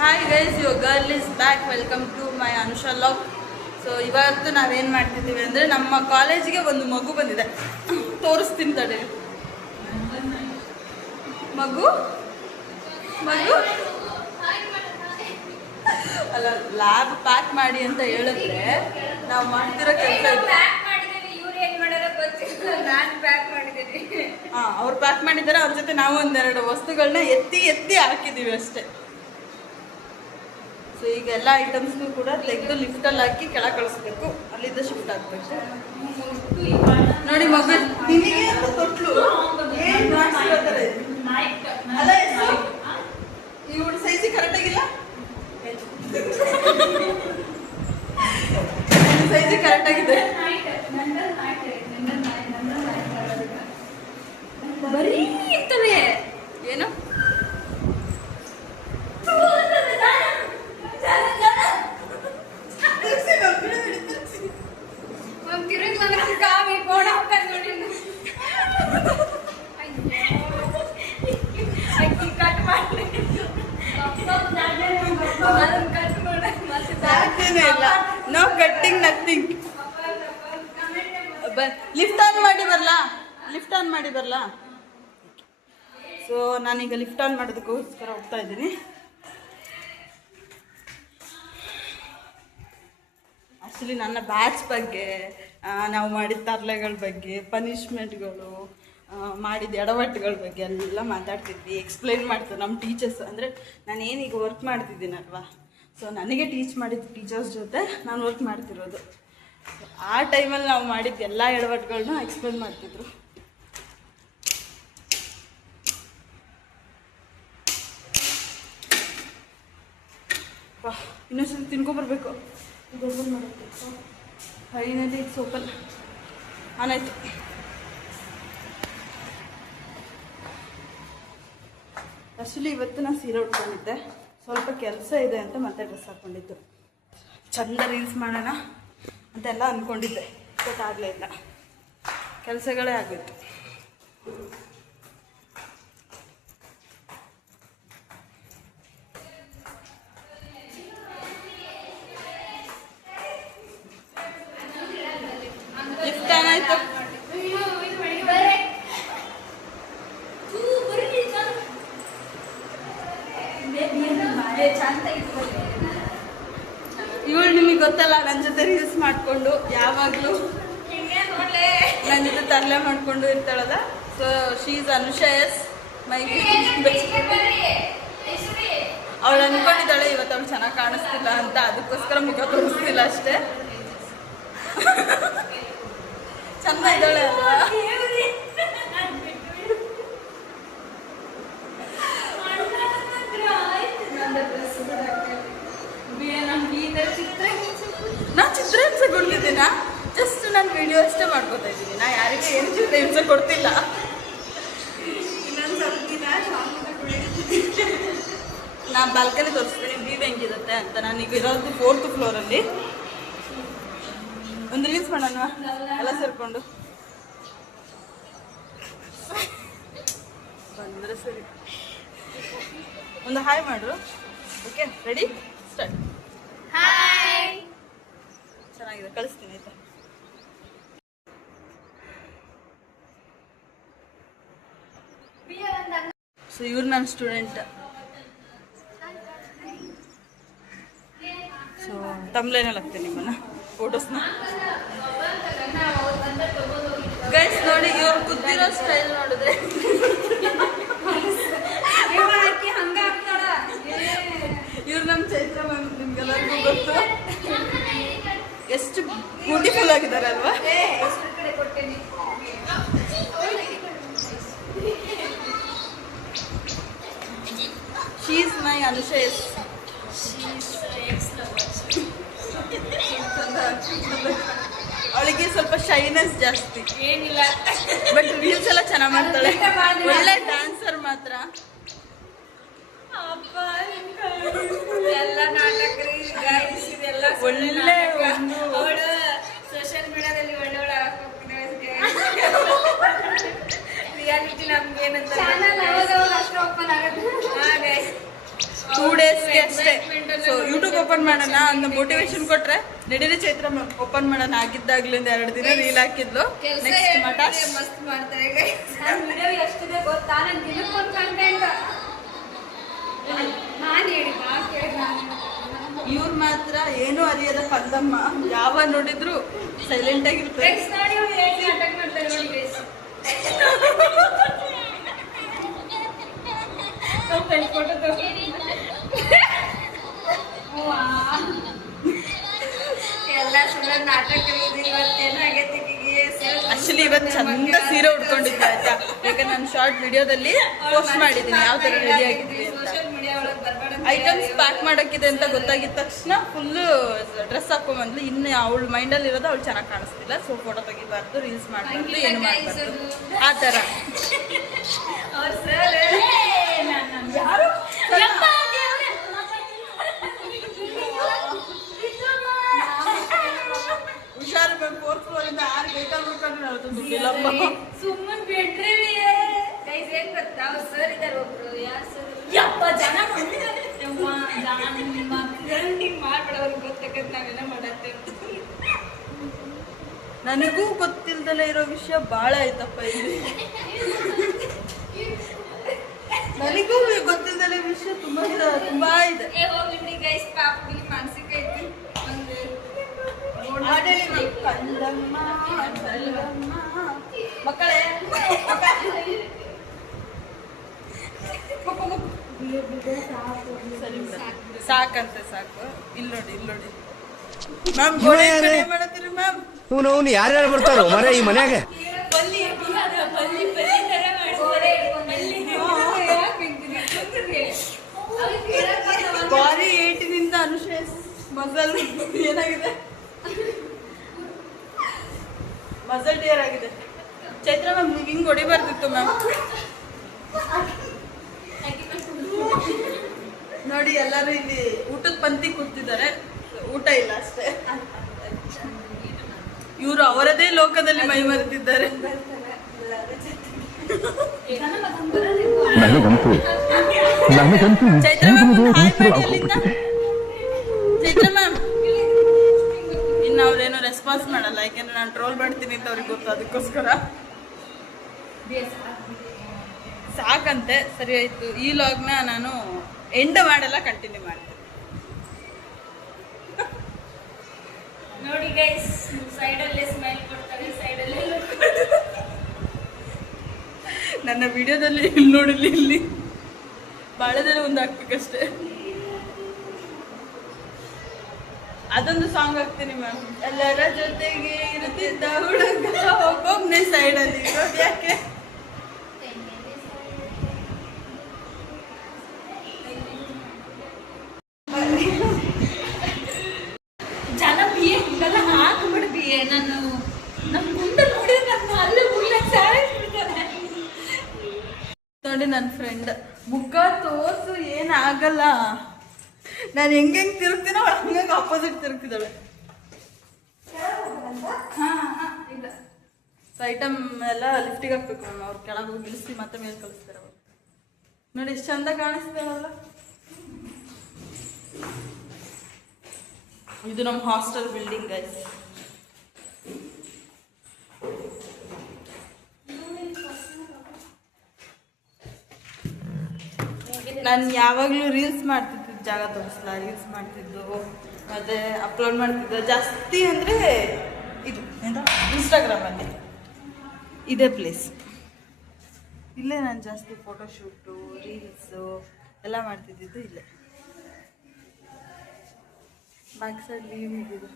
Hi guys, your girl is back. Welcome to my Anusha log. So ಇವತ್ತು ನಾವೇನು ಮಾಡ್ತಿದ್ದೀವಿ ಅಂದರೆ, ನಮ್ಮ ಕಾಲೇಜಿಗೆ ಒಂದು ಮಗು ಬಂದಿದೆ. ತೋರಿಸ್ತೀನಿ ತಡೆ. ಮಗು ಮಗು ಅಲ್ಲ, ಲ್ಯಾಬ್ ಪ್ಯಾಕ್ ಮಾಡಿ ಅಂತ ಹೇಳಿದ್ರೆ ನಾವು ಮಾಡ್ತಿರೋ ಕೆಲಸ ಅವ್ರು ಪ್ಯಾಕ್ ಮಾಡಿದ್ದಾರೆ. ಅವ್ರ ಜೊತೆ ನಾವು ಒಂದೆರಡು ವಸ್ತುಗಳನ್ನ ಎತ್ತಿ ಹಾಕಿದ್ದೀವಿ ಅಷ್ಟೇ. ಸೊ ಈಗ ಎಲ್ಲ ಐಟಮ್ಸ್ನು ಕೂಡ ತೆಗೆದು ಲಿಫ್ಟಲ್ಲಿ ಹಾಕಿ ಕೆಳಗೆ ಕಳಿಸ್ಬೇಕು. ಅಲ್ಲಿಂದ ಶಿಫ್ಟ್ ಆಗಬೇಕು. ನೋಡಿ ಮಗು ನಿಮಗೆ ತೊಟ್ಲು ಅಲ್ಲ, ಇವಳು ಸೈಜಿ ಕರೆಕ್ಟಾಗಿಲ್ಲ. ಸೈಜಿ ಕರೆಕ್ಟಾಗಿದೆ. ಬರೀ ಇರ್ತವೆ ಏನು no cutting nothing. Lift on ಮಾಡಿ ಬರಲಾ. ಸೊ ನಾನೀಗ ಲಿಫ್ಟ್ ಆನ್ ಮಾಡೋದಕ್ಕೋಸ್ಕರ ಹೋಗ್ತಾ ಇದ್ದೀನಿ. ಆ್ಯಕ್ಚುಲಿ ನನ್ನ ಬ್ಯಾಚ್ ಬಗ್ಗೆ, ನಾವು ಮಾಡಿದ ತರಲೆಗಳ ಬಗ್ಗೆ, ಪನಿಷ್ಮೆಂಟ್ಗಳು, ಮಾಡಿದ ಎಡವಟ್ಟುಗಳ ಬಗ್ಗೆ ಎಲ್ಲ ಮಾತಾಡ್ತಿದ್ವಿ. ಎಕ್ಸ್ಪ್ಲೈನ್ ಮಾಡ್ತಾರೆ ನಮ್ಮ ಟೀಚರ್ಸ್. ಅಂದರೆ ನಾನು ಏನೀಗ ವರ್ಕ್ ಮಾಡ್ತಿದ್ದೀನಲ್ವಾ, ಸೊ ನನಗೆ ಟೀಚ್ ಮಾಡಿದ ಟೀಚರ್ಸ್ ಜೊತೆ ನಾನು ವರ್ಕ್ ಮಾಡ್ತಿರೋದು. ಆ ಟೈಮಲ್ಲಿ ನಾವು ಮಾಡಿದ ಎಲ್ಲ ಎಡವಟ್ಟುಗಳನ್ನ ಎಕ್ಸ್ಪ್ಲೈನ್ ಮಾಡ್ತಿದ್ರು. ಇನ್ನೊಂದ್ಸಲ ತಿನ್ಕೊಬರ್ಬೇಕು. ಇದು ಓಪನ್ ಮಾಡೋಕ್ಕೆ ಫೈನಲಿ ಇಟ್ಸ್ ಓಪನ್ ಆನಾಯ್ತು. ಆ್ಯಕ್ಚುಲಿ ಇವತ್ತು ನಾನು ಸೀರೆ ಉಟ್ಕೊಂಡಿದ್ದೆ. ಸ್ವಲ್ಪ ಕೆಲಸ ಇದೆ ಅಂತ ಮತ್ತೆ ಡ್ರೆಸ್ ಹಾಕ್ಕೊಂಡಿದ್ದು. ಚಂದ ರೀಲ್ಸ್ ಮಾಡೋಣ ಅಂತೆಲ್ಲ ಅಂದ್ಕೊಂಡಿದ್ದೆ. ಗೊತ್ತಾಗಲೇ ಇಲ್ಲ, ಕೆಲಸಗಳೇ ಆಗೋಯ್ತು. ಲಿಫ್ಟ್ ಏನಾಯ್ತು? ಇವಳು ನಿಮಗೆ ಗೊತ್ತಲ್ಲ, ನನ್ನ ಜೊತೆ ರೀಲ್ಸ್ ಮಾಡಿಕೊಂಡು ಯಾವಾಗಲೂ ನನ್ನ ಜೊತೆ ತರಲೆ ಮಾಡಿಕೊಂಡು ಇರ್ತಾಳಲ್ಲ. So she is Anusha as my best. ಅವಳು ಅಂದ್ಕೊಂಡಿದ್ದಾಳೆ ಇವತ್ತು ಅವಳು ಚೆನ್ನಾಗಿ ಕಾಣಿಸ್ತಿಲ್ಲ ಅಂತ, ಅದಕ್ಕೋಸ್ಕರ ಮುಖ ತೋರಿಸ್ತಿಲ್ಲ ಅಷ್ಟೇ. ಚಂದ ಇದ್ದಾಳೆ ಅಲ್ವಾ? ನಾನು ಚಿತ್ರಹಿಂಸೆ ಕೊಡ್ತಿದ್ದೀನ? ಜಸ್ಟ್ ನಾನು ವಿಡಿಯೋ ಅಷ್ಟೇ ಮಾಡ್ಕೊತಾ ಇದ್ದೀನಿ. ನಾ ಯಾರಿಗೂ ಏನು ಚಿತ್ರಹಿಂಸೆ ಕೊಡ್ತಿಲ್ಲ. ಇನ್ನೊಂದು ಸ್ವಲ್ಪ ದಿನ ನಾನು ಬಾಲ್ಕನಿ ತೋರಿಸ್ತೀನಿ ವ್ಯೂ ಹೆಂಗಿರುತ್ತೆ ಅಂತ. ನಾನೀಗ ಇರೋದು 4th ಫ್ಲೋರಲ್ಲಿ. ಒಂದು ರೀಲ್ಸ್ ಮಾಡೋಣ ಎಲ್ಲ ಸೇರ್ಕೊಂಡು. ಬಂದರೆ ಸರಿ. ಒಂದು ಹಾಯ್ ಮಾಡ್ರು. Okay, ready, start. ಹಾಯ್. ಚೆನ್ನಾಗಿದೆ, ಕಳಿಸ್ತೀನಿ ಆಯ್ತಾ. ಸೊ ಇವ್ರು ನನ್ನ ಸ್ಟೂಡೆಂಟ್. ಸೊ ತಮ್ಲೇನಲ್ಲಿ ಹಾಕ್ತೀನಿ ನಿಮ್ಮನ್ನ ಫೋಟೋಸ್ನ. ಗೈಸ್ ನೋಡಿ, ಇವ್ರು ಕೂತಿರೋ ಸ್ಟೈಲ್ ನೋಡಿದ್ರೆ ಇವ್ರು ನಮ್ಮ ಚೈತ್ರ ಮ್ಯಾಮ್. ನಿಮ್ಗೆಲ್ಲರಿಗೂ ಗೊತ್ತು ಎಷ್ಟು ಬ್ಯೂಟಿಫುಲ್ ಆಗಿದ್ದಾರೆ ಅಲ್ವಾ? She is my Anusha S. ಅವಳಿಗೆ ಸ್ವಲ್ಪ ಶೈನೆಸ್ ಜಾಸ್ತಿ. ಏನಿಲ್ಲ, ಬಟ್ ರೀಲ್ಸ್ ಎಲ್ಲ ಚೆನ್ನಾಗಿ ಮಾಡ್ತಾಳೆ. ಒಳ್ಳೆ ಡ್ಯಾನ್ಸರ್ ಮಾತ್ರ. ಎಲ್ಲ ನಾಟಕ ಒಳ್ಳೆ ಅವಳು ಸೋಷಿಯಲ್ ಮೀಡಿಯಾದಲ್ಲಿ ಒಳ್ಳೆ ರಿಯಾಲಿಟಿ ನಮ್ಗೆ ಏನಂತ ಚಾನಲ್ ಅಷ್ಟು ಓಪನ್ ಆಗುತ್ತೆ. 2 ಡೇಸ್ಗೆ ಅಷ್ಟೇ. ಸೊ ಯೂಟ್ಯೂಬ್ ಓಪನ್ ಮಾಡೋಣ ಅಂತ ಮೋಟಿವೇಶನ್ ಕೊಟ್ರೆ ನಡೀರಿ ಚೈತ್ರ ಓಪನ್ ಮಾಡೋಣ ಆಗಿದ್ದಾಗ್ಲಿಂದ 2 ದಿನ ರೀಲ್ ಹಾಕಿದ್ಲು. ನೆಕ್ಸ್ಟ್ ಮಠ ಮಸ್ತ್ ಮಾಡ್ತಾರೆ ನಾನು ವಿಡಿಯೋ ಎಷ್ಟಿದೆ ಗೊತ್ತಾ, ನಾನು ದಿನಕ್ಕೊಂದು ಕಂಟೆಂಟ್ ನಾನು ಹೇಳಿದ್ದ ಇವ್ರು ಮಾತ್ರ ಏನೂ ಅರಿಯದ ಪದ್ದಮ್ಮ, ಯಾವ ನೋಡಿದ್ರು ಸೈಲೆಂಟ್ ಆಗಿರ್ತಾರೆ. ಅಟ್ಯಾಕ್ ಮಾಡ್ತಾರೆ ನೋಡಿ ಗೈಸ್. ಎಲ್ಲ ಸುಮ್ಮನೆ ನಾಟಕ ಇವತ್ತೇನಾಗೈತಿ. ಆಕ್ಚುಲಿ ಇವತ್ತು ಚಂದ ಸೀರೆ ಉಟ್ಕೊಂಡಿದ್ದೆ ಆಯ್ತಾ, ಯಾಕಂದ್ರೆ ನಾನು ಶಾರ್ಟ್ ವಿಡಿಯೋದಲ್ಲಿ ಪೋಸ್ಟ್ ಮಾಡಿದ್ದೀನಿ ಯಾವ ತರ ರೆಡಿ ಆಗಿದ್ವಿ ಅಂತ. ಸೋಷಿಯಲ್ ಮೀಡಿಯಾ ಒಳಗೆ ಬರ್ಬೇಡ ಐಟಮ್ಸ್ ಪ್ಯಾಕ್ ಮಾಡಕ್ಕಿದೆ ಅಂತ ಗೊತ್ತಾಗಿದ ತಕ್ಷಣ ಫುಲ್ ಡ್ರೆಸ್ ಹಾಕೊಂಡ್ಬಂದ್ಲು. ಇನ್ನು ಅವಳ ಮೈಂಡಲ್ಲಿ ಇರೋದು ಅವಳು ಚೆನ್ನಾಗಿ ಕಾಣಿಸ್ತಿಲ್ಲ, ಸೊ ಫೋಟೋ ತೆಗಿಬಾರ್ದು, ರೀಲ್ಸ್ ಮಾಡಬಾರ್ದು, ಏನು ಮಾಡಬಾರ್ದು ಆ ಥರ. ಅವ್ರ ಸರ್ ಯಾರು ಹುಷಾರು ಮ್ಯಾಮ್, 4th ಫ್ಲೋರಿಂದ 6 ವೆಹಿಕಲ್ ಹುಡ್ಕೊಂಡು ನಾವು ದುಡ್ಡಿಲ್ಲಪ್ಪ. ಸುಮ್ಮನ್ ಬಿಡ್ರಿ ಗೈಸ್. ಏನ್ ಗೊತ್ತಾ, ಅವ್ರ ಸರ್ ಇದಾರೆ ಒಬ್ರು. ಯಾರು ಸರ್? ಯಪ್ಪ ಜನ ಹಿಂಗ್ ಮಾಡ್ಬೇಡ, ಅವ್ರಿಗೆ ಗೊತ್ತಾಗತ್ತೆ ನಾವೆಲ್ಲ ಮಾಡತ್ತೇವೆ. ನನಗೂ ಗೊತ್ತಿಲ್ದಲೇ ಇರೋ ವಿಷಯ ಭಾಳ ಐತಪ್ಪ ಇಲ್ಲಿ. ನನಗೂ ಗೊತ್ತಿಲ್ದಲೇ ವಿಷಯ ತುಂಬಾ ಇದೆ. ಹೋಗ್ಲಿ ಗೈಸ್, ಪಾಪ ಇಲ್ಲಿ ಮಾನಸಿಕ ಐತಿ. ಮಕ್ಕಳೇ ಸಾಕಂತೆ ಸಾಕು. ಇಲ್ಲಿ ನೋಡಿ ಮ್ಯಾಮ್, ಮಾಡತ್ತೀರಿ ಮ್ಯಾಮ್? ಅವ್ನು ಯಾರ್ಯಾರು ಬರ್ತಾರೋ ಮರ ಈ ಮನ್ಯಾಗ? ಬಾರಿ 8 ಅನುಶೇಷ್ ಮಸಲ್ ಏನಾಗಿದೆ, ಮಸಲ್ ಟೇರ್ ಆಗಿದೆ. ಚೈತ್ರ ಮ್ಯಾಮ್ ನೀವು ಹಿಂಗ್ ಹೊಡಿಬಾರ್ದಿತ್ತು ಮ್ಯಾಮ್. ನೋಡಿ ಎಲ್ಲರೂ ಇಲ್ಲಿ ಊಟದ ಪಂಕ್ತಿ ಕೂತಿದ್ದಾರೆ, ಊಟ ಇಲ್ಲ ಅಷ್ಟೇ. ಇವರು ಅವರದೇ ಲೋಕದಲ್ಲಿ ಮೈ ಮರೆತಿದ್ದಾರೆ. ಚೈತ್ರ ಮ್ಯಾಮ್ ಹಾಯ್ ಮಾಡಿ ಅಲ್ಲಿಂದ. ಚೈತ್ರ ಮ್ಯಾಮ್ ಇನ್ನು ಅವ್ರೇನೋ ರೆಸ್ಪಾನ್ಸ್ ಮಾಡಲ್ಲ, ಯಾಕೆಂದ್ರೆ ನಾನು ಟ್ರೋಲ್ ಮಾಡ್ತೀನಿ ಅಂತ ಅವ್ರಿಗೆ ಗೊತ್ತು, ಅದಕ್ಕೋಸ್ಕರ ಸಾಕಂತೆ. ಸರಿ ಆಯ್ತು, ಈ ಲಾಗ್ನ ನಾನು ಎಂಡ್ ಮಾಡಲ್ಲ, ಕಂಟಿನ್ಯೂ ಮಾಡ್ತೀನಿ. ನೋಡಿ ಗೈಸ್, ಸೈಡಲ್ಲೇ ಸ್ಮೈಲ್ ಕೊಡ್ತಾರೆ, ಸೈಡಲ್ಲೇ ನನ್ನ ವಿಡಿಯೋದಲ್ಲಿ ಇಲ್ಲಿ ನೋಡಿಲ್ಲಿ ಇಲ್ಲಿ ಬಾಳದಲ್ಲಿ ಒಂದು ಹಾಕ್ಬೇಕಷ್ಟೇ. ಅದೊಂದು ಸಾಂಗ್ ಹಾಕ್ತೀನಿ ಮ್ಯಾಮ್. ಎಲ್ಲರ ಜೊತೆಗೆ ಇರುತ್ತಿದ್ದ ಹುಡುಗ ಒಬ್ಬೊಬ್ಬನೇ ಸೈಡಲ್ಲಿ ಇರೋದು ಯಾಕೆ? ಜನ ಬಿಯೆ ಹಿಂಗೆಲ್ಲ ಹಾಕ್ಬಿಡ್ ಬಿಯೆ. ನಾನು ನಮ್ಮ ಮುಂದೆ ನೋಡಿದ್ರೆ ನನ್ನ ಅಲ್ಲೇ ಮುಳ್ಳಕ್ಕೆ ಸಾಯಿಸ್ಬಿಡ್ತಾರೆ. ನೋಡಿ ನನ್ನ ಫ್ರೆಂಡ್ ಮುಖ ತೋರ್ಸು ಏನಾಗಲ್ಲ, ನಾನು ಹೆಂಗೆ ತಿರುಗ್ತೀನೋ ಅವಳು ಹಂಗೆ ಆಪೋಸಿಟ್ ತಿರುಗ್ತಿದ್ದಾಳೆ. ಇಲ್ಲ ಸೊ ಐಟಮ್ ಎಲ್ಲ ಲಿಫ್ಟಿಗೆ ಹಾಕ್ಬೇಕು ಮ್ಯಾಮ್. ಅವ್ರು ಕೆಳಗೆ ಹೋಗಿ ಇಳಿಸಿ ಮತ್ತೆ ಮೇಲೆ ಕಳಿಸ್ತಾರೆ ಅವರು. ನೋಡಿ ಎಷ್ಟು ಚಂದ ಕಾಣಿಸ್ತಾರಲ್ಲ. ಇದು ನಮ್ಮ ಹಾಸ್ಟೆಲ್ ಬಿಲ್ಡಿಂಗ್ ಗೈಸ್. ನಾನು ಯಾವಾಗಲೂ ರೀಲ್ಸ್ ಮಾಡ್ತಿದ್ದು ಜಾಗ ತೋರಿಸ್ಲಾ, ರೀಲ್ಸ್ ಮಾಡ್ತಿದ್ದು ಮತ್ತು ಅಪ್ಲೋಡ್ ಮಾಡ್ತಿದ್ದೆ ಜಾಸ್ತಿ ಅಂದರೆ ಇದು ಏನು ಇನ್ಸ್ಟಾಗ್ರಾಮಲ್ಲಿ ಇದೇ ಪ್ಲೇಸ್. ಇಲ್ಲೇ ನಾನು ಜಾಸ್ತಿ ಫೋಟೋಶೂಟು ರೀಲ್ಸು ಎಲ್ಲ ಮಾಡ್ತಿದ್ದಿದ್ದು ಇಲ್ಲೇ. ಬ್ಯಾಕ್ ಸೈಡ್ ಲೀವ್ ಇದೆ,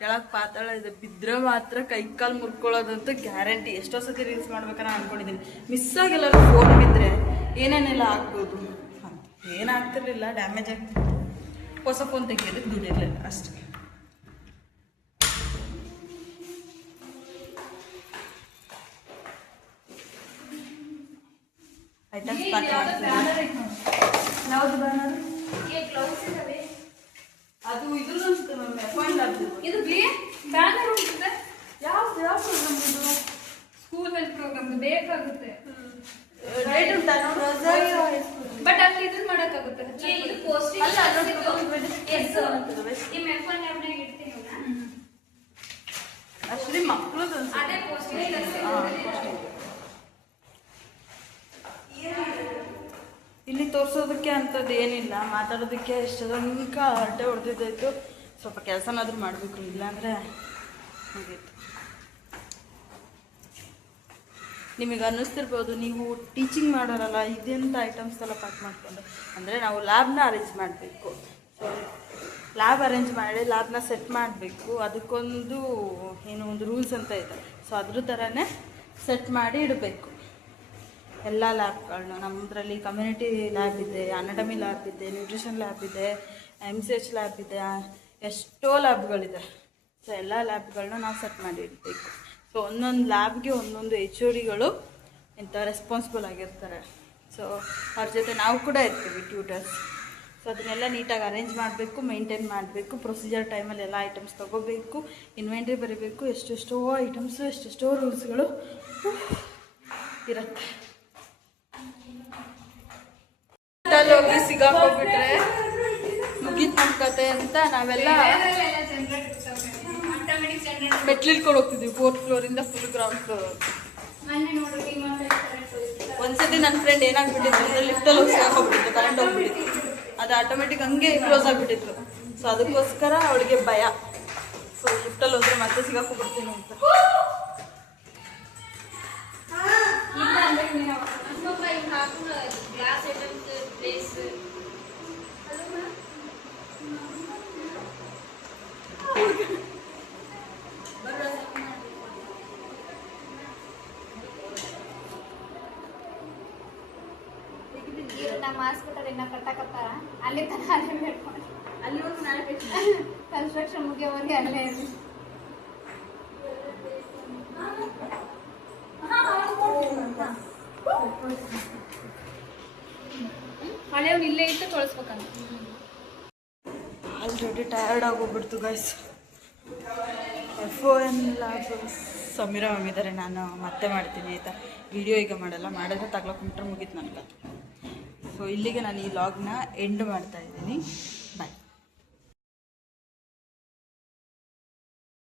ಕೆಳಗೆ ಪಾತಾಳ ಇದೆ. ಬಿದ್ದರೆ ಮಾತ್ರ ಕೈ ಕಾಲು ಮುರ್ಕೊಳ್ಳೋದಂತೂ ಗ್ಯಾರಂಟಿ. ಎಷ್ಟೋ ಸತಿ ರೀಲ್ಸ್ ಮಾಡ್ಬೇಕನ್ನ ಅಂದ್ಕೊಂಡಿದ್ದೀನಿ. ಮಿಸ್ಸಾಗಿ ಎಲ್ಲರೂ ಫೋನ್ ಬಿದ್ದರೆ ಏನೇನೆಲ್ಲ ಆಗ್ಬೋದು ಅಂತ. ಏನಾಗ್ತಿರ್ಲಿಲ್ಲ, ಡ್ಯಾಮೇಜ್ ಆಗ್ತಿತ್ತು. ಹೊಸ ಫೋನ್ ತೆಗಿಯೋದಕ್ಕೆ ದುಡ್ಡಿರಲಿಲ್ಲ ಅಷ್ಟೇ. ಐಟಮ್ಸ್ ಪ್ಯಾಕ್ ಮಾಡ್ತೀನಿ. ಯಾವುದು ಬ್ಯಾನರ್? ಅದು ಇದ್ರದ್ದು ಅನ್ಸುತ್ತೆ ಮ್ಯಾಮ್, ಅಪಾಯಿಂಟ್ ಆಗ್ತದೆ. ಇದು ಬ್ಯಾನರ್ ಉಂಟಿದೆ. ಯಾವ ಪ್ರೋಗ್ರಾಮ್ ಇದು? ಸ್ಕೂಲ್ ಹೆಲ್ತ್ ಪ್ರೋಗ್ರಾಮ್ ಬೇಕಾಗುತ್ತೆ. ಡೇಟ್ ಉಂಟಾ? ಬಟ್ ಅಲ್ಲಿ ಇದನ್ನ ಮಾಡಕ್ಕಾಗುತ್ತೆ. ಇದು ಈ ಮೆಫನ್ ಲ್ಯಾಬ್ನಾಗ ಇಡ್ತೀನಿ ಆಕ್ಚುಲಿ ಮಕ್ಕಳದ್ದು ಅದೇ ಪೋಸ್ಟಿಂಗ್ ಇಲ್ಲಿ ತೋರಿಸೋದಕ್ಕೆ ಅಂಥದ್ದು ಏನಿಲ್ಲ, ಮಾತಾಡೋದಕ್ಕೆ ಇಷ್ಟು ತನಕ ಹರಟೆ ಹೊಡೆದಿದ್ದಾಯ್ತು. ಸ್ವಲ್ಪ ಕೆಲಸನಾದ್ರೂ ಮಾಡಬೇಕು, ಇಲ್ಲಾಂದರೆ ಮುಗೀತು. ನಿಮಗೆ ಅನ್ನಿಸ್ತಿರ್ಬೋದು ನೀವು ಟೀಚಿಂಗ್ ಮಾಡೋರಲ್ಲ ಇದೆಂಥ ಐಟಮ್ಸ್ ಎಲ್ಲ ಪ್ಯಾಕ್ ಮಾಡಿಕೊಂಡು, ಅಂದರೆ ನಾವು ಲ್ಯಾಬ್ನ ಅರೇಂಜ್ ಮಾಡಬೇಕು. ಸೊ ಲ್ಯಾಬ್ ಅರೇಂಜ್ ಮಾಡಿ ಲ್ಯಾಬ್ನ ಸೆಟ್ ಮಾಡಬೇಕು. ಅದಕ್ಕೊಂದು ಏನು ಒಂದು ರೂಲ್ಸ್ ಅಂತ ಇದೆ. ಸೊ ಅದ್ರ ಥರನೇ ಸೆಟ್ ಮಾಡಿ ಇಡಬೇಕು ಎಲ್ಲ ಲ್ಯಾಬ್ಗಳನ್ನ. ನಮ್ಮದ್ರಲ್ಲಿ ಕಮ್ಯುನಿಟಿ ಲ್ಯಾಬ್ ಇದೆ, ಅನಾಟಮಿ ಲ್ಯಾಬ್ ಇದೆ, ನ್ಯೂಟ್ರಿಷನ್ ಲ್ಯಾಬ್ ಇದೆ, MCH ಲ್ಯಾಬ್ ಇದೆ, ಎಷ್ಟೋ ಲ್ಯಾಬ್ಗಳಿದೆ. ಸೊ ಎಲ್ಲ ಲ್ಯಾಬ್ಗಳನ್ನ ನಾವು ಸೆಟ್ ಮಾಡಿ ಇಡಬೇಕು. ಸೊ ಒಂದೊಂದು ಲ್ಯಾಬ್ಗೆ ಒಂದೊಂದು HODಗಳು ಇಂಥ ರೆಸ್ಪಾನ್ಸಿಬಲ್ ಆಗಿರ್ತಾರೆ. ಸೊ ಅವ್ರ ಜೊತೆ ನಾವು ಕೂಡ ಇರ್ತೀವಿ ಟ್ಯೂಟರ್ಸ್. ಸೊ ಅದನ್ನೆಲ್ಲ ನೀಟಾಗಿ ಅರೇಂಜ್ ಮಾಡಬೇಕು, ಮೇಂಟೈನ್ ಮಾಡಬೇಕು. ಪ್ರೊಸೀಜರ್ ಟೈಮಲ್ಲಿ ಎಲ್ಲ ಐಟಮ್ಸ್ ತೊಗೋಬೇಕು, ಇನ್ವೆಂಟ್ರಿ ಬರೀಬೇಕು. ಎಷ್ಟೆಷ್ಟೋ ಐಟಮ್ಸು, ಎಷ್ಟೆಷ್ಟೋ ರೂಲ್ಸ್ಗಳು ಇರುತ್ತೆ. ಹೋಗಿ ಸಿಗಾಕೋಗ್ಬಿಟ್ರೆ ಮುಗೀತು ನಮ್ಮ ಕತೆ ಅಂತ ನಾವೆಲ್ಲ ಮೆಟ್ಲಿಳ್ಕೊಂಡು ಹೋಗ್ತಿದ್ವಿ 4th ಫ್ಲೋರಿಂದ ಫುಲ್ ಗ್ರೌಂಡ್ ಫ್ಲೋರ್. ಒಂದ್ಸತಿ ನನ್ನ ಫ್ರೆಂಡ್ ಏನಾಗ್ಬಿಟ್ಟಿತ್ತು ಅಂದರೆ ಲಿಫ್ಟಲ್ಲಿ ಹೋಗಿ ಸಿಗಾಕೋಗ್ಬಿಟ್ಟಿತ್ತು, ಕರೆಂಟ್ ಹೋಗ್ಬಿಟ್ಟಿತ್ತು. ಅದು ಆಟೋಮೆಟಿಕ್ ಹಂಗೆ ಕ್ಲೋಸ್ ಆಗಿಬಿಟ್ಟಿತ್ತು. ಸೊ ಅದಕ್ಕೋಸ್ಕರ ಅವಳಿಗೆ ಭಯ. ಸೊ ಲಿಫ್ಟಲ್ಲಿ ಹೋದ್ರೆ ಮತ್ತೆ ಸಿಗಾಕೋಗ್ಬಿಡ್ತೀನಿ ಅಂತ. ನಮ್ಮ ಹಾಸ್ಪಿಟಲ್ ಇನ್ನ ಕಟ್ಟಕತ್ತಾರ, ಅಲ್ಲಿ ತನಕ ಅಲ್ಲೇ ಬೇಡ್ಕೊಂಡು ಅಲ್ಲಿ ಒಂದು ನಾಳೆ ಕನ್ಸ್ಟ್ರಕ್ಷನ್ ಮುಗಿಯೋವರೆಗೆ ಅಲ್ಲೇ ಇದೆ. ಹಳೆಯವ್ನು ಇಲ್ಲೇ ಇಟ್ಟು ತೊಳಸ್ಬೇಕಂತ. ಆಲ್ರೆಡಿ ಟಯರ್ಡ್ ಆಗೋಗ್ಬಿಡ್ತು guys. FON lab Sameera ma'am ಇದ್ದಾರೆ. ನಾನು ಮತ್ತೆ ಮಾಡ್ತೀನಿ ಆಯಿತಾ. ವಿಡಿಯೋ ಈಗ ಮಾಡಲ್ಲ, ಮಾಡಿದ್ರೆ ತಗ್ಲಾಕೊಂಡ್ರೆ ಮುಗೀತು ನನ್ನ ಕತೆ. ಸೊ ಇಲ್ಲಿಗೆ ನಾನು ಈ ಲಾಗ್ನ ಎಂಡ್ ಮಾಡ್ತಾಯಿದ್ದೀನಿ.